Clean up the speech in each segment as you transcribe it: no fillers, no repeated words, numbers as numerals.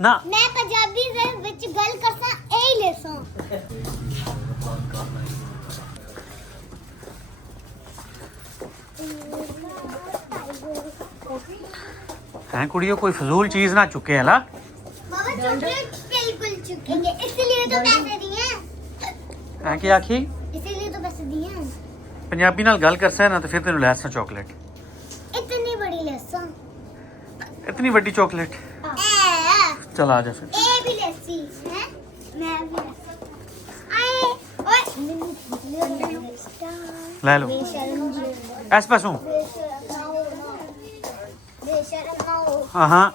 ना मैं पंजाबी दे विच गल करसा ए लेसा हैं कुड़ियों कोई फजूल चीज ना चुके है ला बाबा चॉकलेट बिल्कुल चुकेंगे इसलिए तो पैसे दिए हैं की आखी इसलिए तो पैसे दिए पंजाबी नाल गल करसा है ना तो फिर तेन लैसा चॉकलेट इतनी बड़ी लेसा इतनी बड़ी चॉकलेट चल आ जा फिर ए भी लेसी है मैं भी लेसी आए ओए ले लो ऐस पासों हाँ हाँ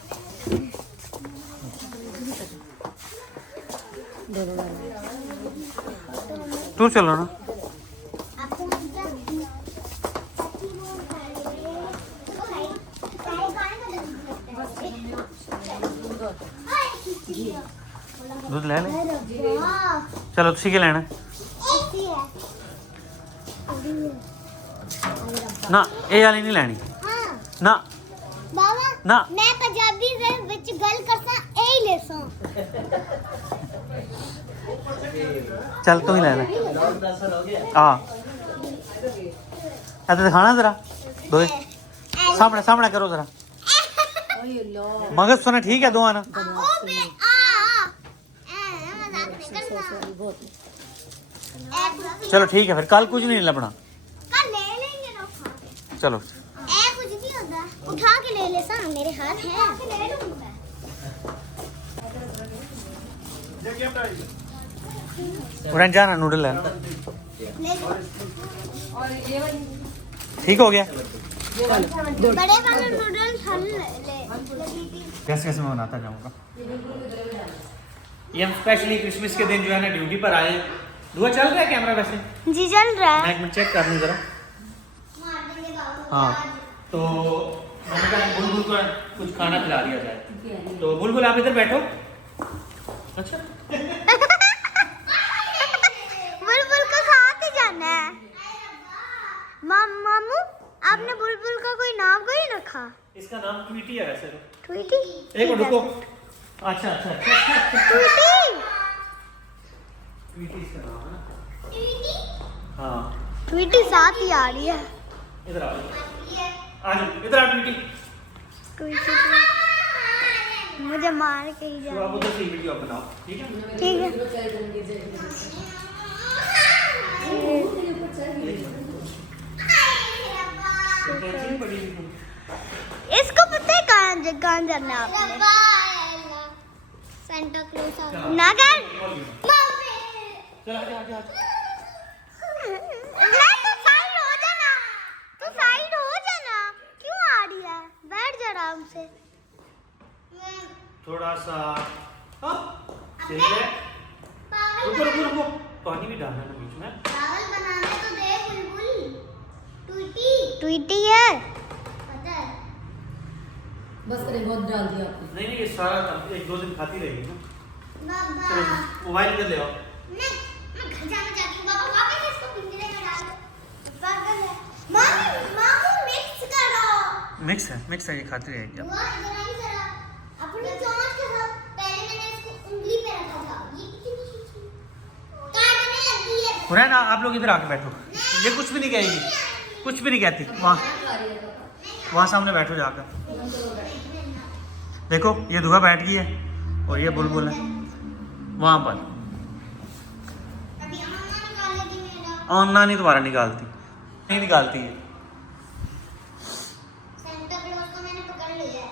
तू चलो ना दूध ले ले चलो तुसी के लेना ना ये वाली नहीं लेनी ना बाबा ना मैं पंजाबी दे विच गल करसा ए लेसा चल तू ही ले ले हाँ ऐसे दिखाना जरा दो सामने सामने करो जरा मगज सुना ठीक है दो आना चलो ठीक है फिर कल कुछ नहीं लपना चलो उठा के ले ले सा मेरे हाथ है उड़न जाना नूडल ले ठीक हो गया बड़े वाले नूडल्स हम ले कैसे कैसे मैं बनाता जाऊंगा ये हम स्पेशली क्रिसमस के दिन जो है ना ड्यूटी पर आए दुआ चल रहा है कैमरा वैसे जी चल रहा मैं है एक मिनट चेक कर लूँ जरा हाँ तो मैंने कहा बुलबुल को कुछ खाना खिला दिया जाए तो बुलबुल आप इधर बैठो अच्छा बुलबुल को साथ ही जाना है मामू आपने बुलबुल का कोई नाम कोई रखा इसका नाम ट्वीटी है वैसे ट्वीटी एक मिनट रुको अच्छा अच्छा ट्वीटी ट्वीटी इसका नाम है ना हाँ ट्वीटी साथ ही आ रही है इधर आओ आ जाओ इधर आ ट्वीटी ट्वीटी मुझे मार के ही तो जा आप उधर से वीडियो बनाओ ठीक है ठीक है इसको पता है कहाँ जाना है आपने सेंटा क्लॉज ना कर चल आ जा तू साइड हो जाना क्यों आ रही है बैठ जा आराम से थोड़ा सा हाँ ठीक है रुको रुको रुको पानी भी डालना है बीच में चावल बनाने तो दे बुलबुल ट्वीटी है पता है बस करे बहुत डाल दिया आपने नहीं नहीं ये सारा एक दो दिन खाती रहेगी ना चलो बाबा मोबाइल इधर ले आओ मैं घर जाना चाहती हूँ बाबा वापस इसको पिंजरे में डाल दो पागल है मामू मिक्स करो मिक्स है ये खाती रहेगी अब हुआ इधर आई जरा अपनी चम्मच के साथ पहले मैंने इसको उंगली पे रखा था ये कितनी काटने लगी है हुरैन आप लोग इधर आके बैठो ये कुछ भी नहीं कहेगी कुछ भी नहीं कहती वहाँ सामने बैठो जाकर देखो ये दुआ बैठ गई है और ये बुलबुल है वहाँ पर अभी अम्मा निकालेगी मेरा अन्ना नहीं तुम्हारा निकालती नहीं निकालती है सेंटा क्लॉज को मैंने पकड़ लिया है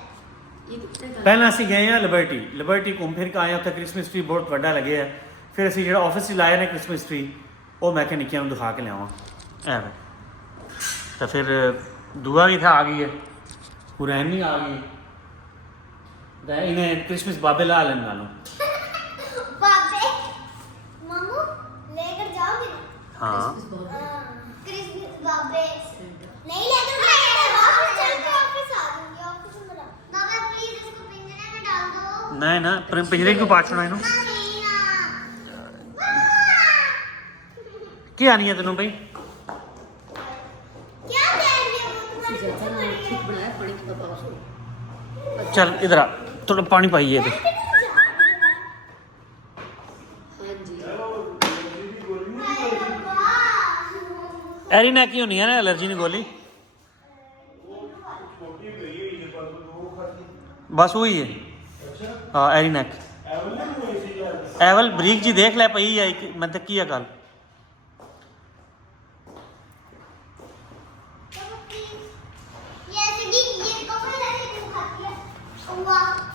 ये कितने का ਪਹਿਲਾਂ ਅਸੀਂ ਗਏ ਆ ਲਿਬਰਟੀ ਘੁੰਮ ਫਿਰ ਕੇ ਆਏ ਉੱਥੇ ਕ੍ਰਿਸਮਸ ਟਰੀ ਬਹੁਤ ਵੱਡਾ ਲੱਗਿਆ ਫਿਰ ਅਸੀਂ ਜਿਹੜਾ ਆਫਿਸ 'ਚ ਲਾਇਆ ਨੇ ਕ੍ਰਿਸਮਸ ਟਰੀ ਉਹ ਮੈਂ ਕਿਹਾ ਨਿੱਕਿਆਂ ਨੂੰ ਦਿਖਾ ਕੇ ਲਿਆਵਾਂ ਐਵੇਂ ਤਾਂ ਫਿਰ ਦੁਆ ਵੀ ਇੱਥੇ ਆ ਗਈ ਹੈ ਹੁਰੈਨ ਨਹੀਂ ਆ ਗਈ ਤਾਂ ਇਹਨੇ ਕ੍ਰਿਸਮਸ ਬਾਬੇ ਲਾ ਲੈਣ ਨਾਲੋਂ बाबे मामू लेकर जाओगे ਹਾਂ क्रिसमस बाबे नहीं लेकर जाएंगे ऑफिस चल के ऑफिस आ जाऊंगी ऑफिस में बाबा प्लीज इसको पिंजरे में डाल दो ਨਹੀਂ ਨਾ ਪਿੰਜਰੇ ਕਿਉਂ ਪਾ ਛੋਣਾ ਇਹਨੂੰ नहीं ना ਕੀ ਆਣੀ ਹੈ ਤੈਨੂੰ ਬਈ क्या कह रही है वो जैसा ना ठीक बनाया पानी का पास ਚੱਲ ਇਧਰ ਆ ਥੋੜਾ ਪਾਣੀ ਪਾਈਏ ਇਹਦੇ तुम्हारे एरीनेक ही होनी है ना एलर्जी नहीं गोली बस वही है हाँ एरीनेक एवल बरीक जी देख लै पई है मतलब की है गल ये ऐसे ये कपड़े ऐसे क्यों खाती है? वाह